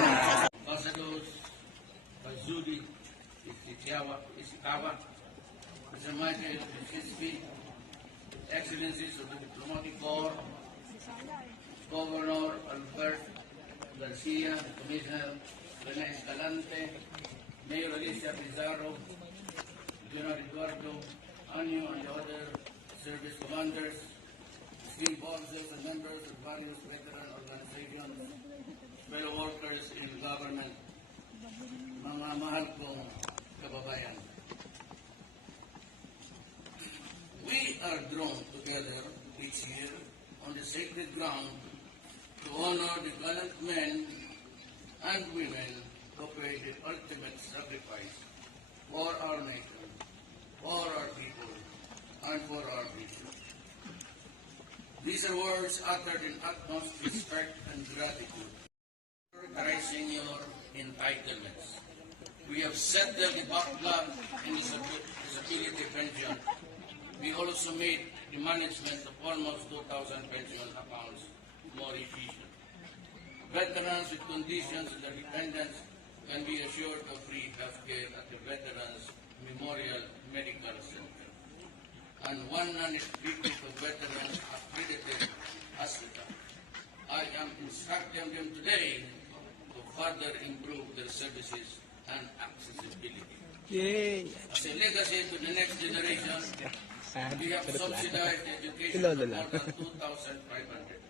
Ambassadors Bazudi Ishikawa, Mr. Michael Brzezinski, Excellencies of the Diplomatic Corps, Governor Albert Garcia, Commissioner Rene Escalante, Mayor Alicia Pizarro, General Eduardo Anyo, and the other service commanders, esteemed officers and members of various veteran organizations, fellow workers in government, mga mahal kong kababayan. We are drawn together each year on the sacred ground to honor the gallant men and women who paid the ultimate sacrifice for our nation, for our people, and for our vision. These are words uttered in utmost respect and gratitude, characterizing your entitlements. We have settled the backlog in disability pension. We also made the management of almost 2,000 pension accounts more efficient. Veterans with conditions and their dependents can be assured of free health care at the Veterans Memorial Medical Center. And 150 of veterans accredited hospital. I am instructing them today to further improve their services and accessibility. Yay! As a legacy to the next generation, we have subsidized the education of more than 2,500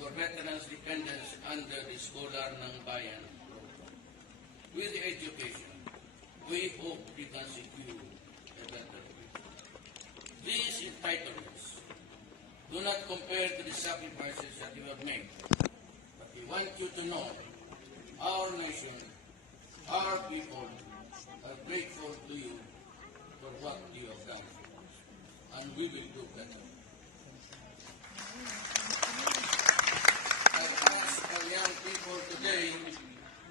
for veterans dependents under the Scholar ng Bayan program. With the education, we hope we can secure a better future. These entitlements do not compare to the sacrifices that you have made, but we want you to know our nation, our people are grateful to you for what you have done, and we will do better. I ask our young people today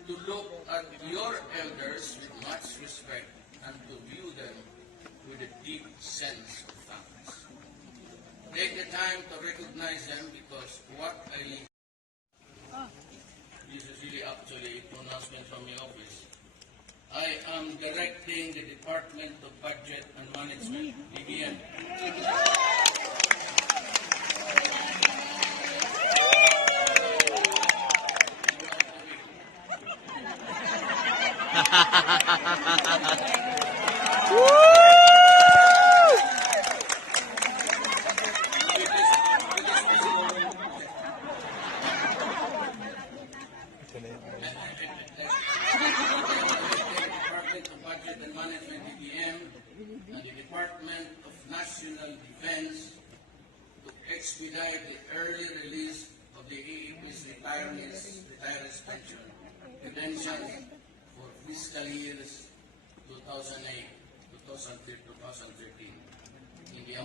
to look at your elders with much respect and to view them with a deep sense of thanks. Take the time to recognize them because this is really actually a pronouncement from my office. I am directing the Department of Budget and Management, DBM. Department of Budget and Management, DBM, and the Department of National Defense to expedite the early release of the AEP's retirees pension redemption for fiscal years 2008, 2013. In the